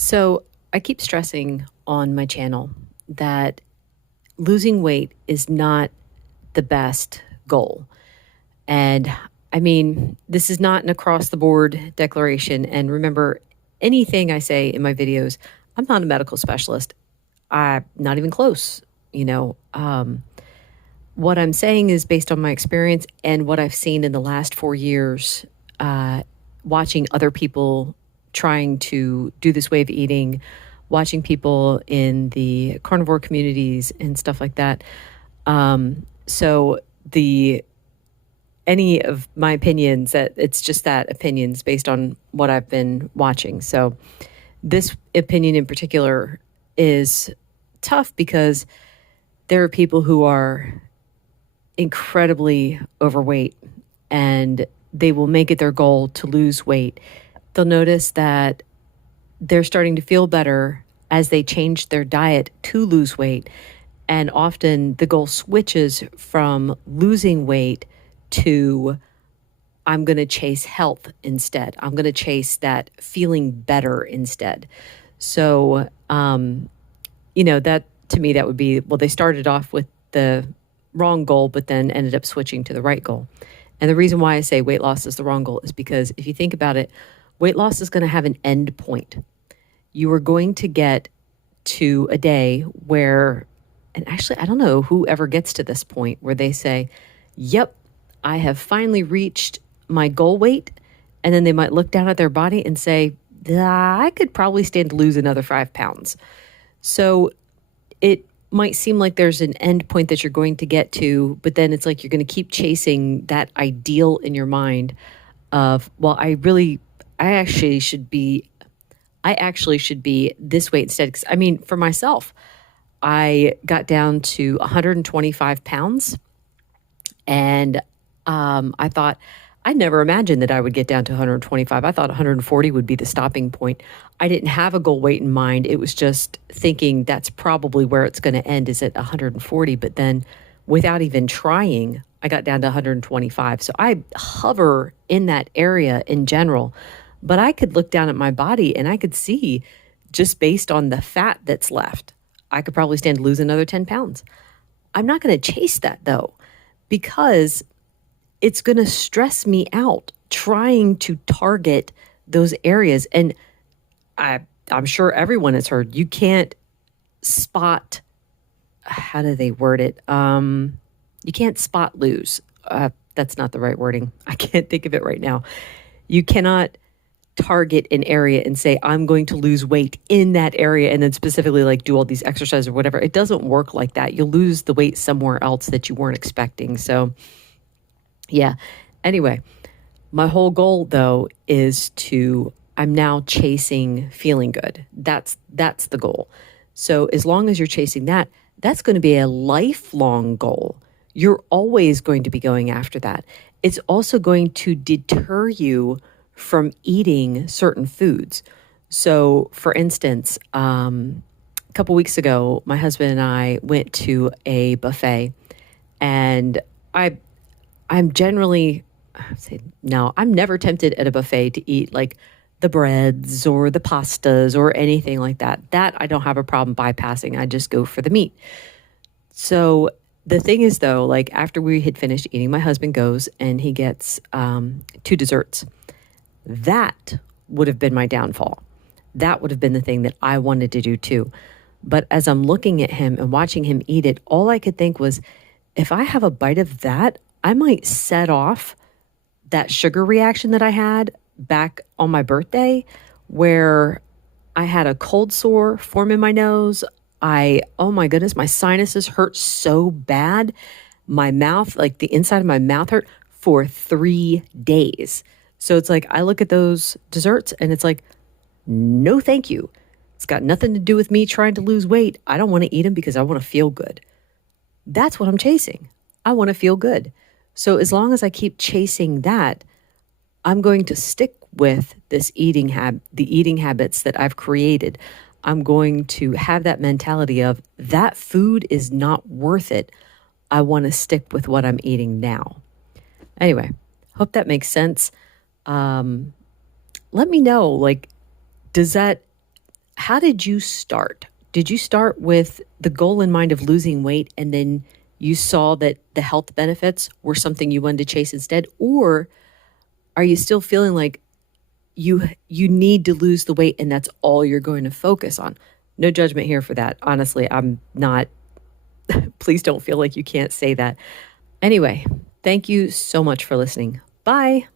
So I keep stressing on my channel that losing weight is not the best goal. And I mean, this is not an across the board declaration. And remember, anything I say in my videos, I'm not a medical specialist. I'm not even close. You know, what I'm saying is based on my experience and what I've seen in the last 4 years, watching other people trying to do this way of eating, watching people in the carnivore communities and stuff like that. So the any of my opinions, that it's just that opinions based on what I've been watching. So this opinion in particular is tough because there are people who are incredibly overweight and they will make it their goal to lose weight. They'll notice that they're starting to feel better as they change their diet to lose weight. And often the goal switches from losing weight to I'm going to chase health instead. I'm going to chase that feeling better instead. So, that to me, that would be, well, they started off with the wrong goal, but then ended up switching to the right goal. And the reason why I say weight loss is the wrong goal is because if you think about it, weight loss is going to have an end point. You are going to get to a day where, and actually, I don't know who ever gets to this point where they say, yep, I have finally reached my goal weight. And then they might look down at their body and say, I could probably stand to lose another 5 pounds. So it might seem like there's an end point that you're going to get to, but then it's like you're going to keep chasing that ideal in your mind of, well, I actually should be this weight instead. 'Cause, I mean, for myself, I got down to 125 pounds and I thought, I never imagined that I would get down to 125. I thought 140 would be the stopping point. I didn't have a goal weight in mind. It was just thinking that's probably where it's going to end is at 140. But then without even trying, I got down to 125. So I hover in that area in general. But I could look down at my body and I could see just based on the fat that's left, I could probably stand to lose another 10 pounds. I'm not going to chase that though, because it's going to stress me out trying to target those areas. And I'm sure everyone has heard you can't spot, how do they word it? You can't spot lose. That's not the right wording. I can't think of it right now. You cannot target an area and say, I'm going to lose weight in that area and then specifically like do all these exercises or whatever. It doesn't work like that. You'll lose the weight somewhere else that you weren't expecting. So yeah. Anyway, my whole goal though is I'm now chasing feeling good. That's the goal. So as long as you're chasing that, that's going to be a lifelong goal. You're always going to be going after that. It's also going to deter you from eating certain foods. So for instance, a couple weeks ago, my husband and I went to a buffet and I'm generally, I'm never tempted at a buffet to eat like the breads or the pastas or anything like that. That I don't have a problem bypassing. I just go for the meat. So the thing is though, like after we had finished eating, my husband goes and he gets 2 desserts. That would have been my downfall. That would have been the thing that I wanted to do too. But as I'm looking at him and watching him eat it, all I could think was, if I have a bite of that, I might set off that sugar reaction that I had back on my birthday where I had a cold sore form in my nose. Oh my goodness, my sinuses hurt so bad. My mouth, like the inside of my mouth hurt for 3 days. So it's like, I look at those desserts and it's like, no, thank you. It's got nothing to do with me trying to lose weight. I don't want to eat them because I want to feel good. That's what I'm chasing. I want to feel good. So as long as I keep chasing that, I'm going to stick with this the eating habits that I've created. I'm going to have that mentality of that food is not worth it. I want to stick with what I'm eating now. Anyway, hope that makes sense. Let me know, like, does that how did you start? Did you start with the goal in mind of losing weight and then you saw that the health benefits were something you wanted to chase instead? Or are you still feeling like you need to lose the weight and that's all you're going to focus on? No judgment here for that. Honestly, I'm not, please don't feel like you can't say that. Anyway, thank you so much for listening. Bye.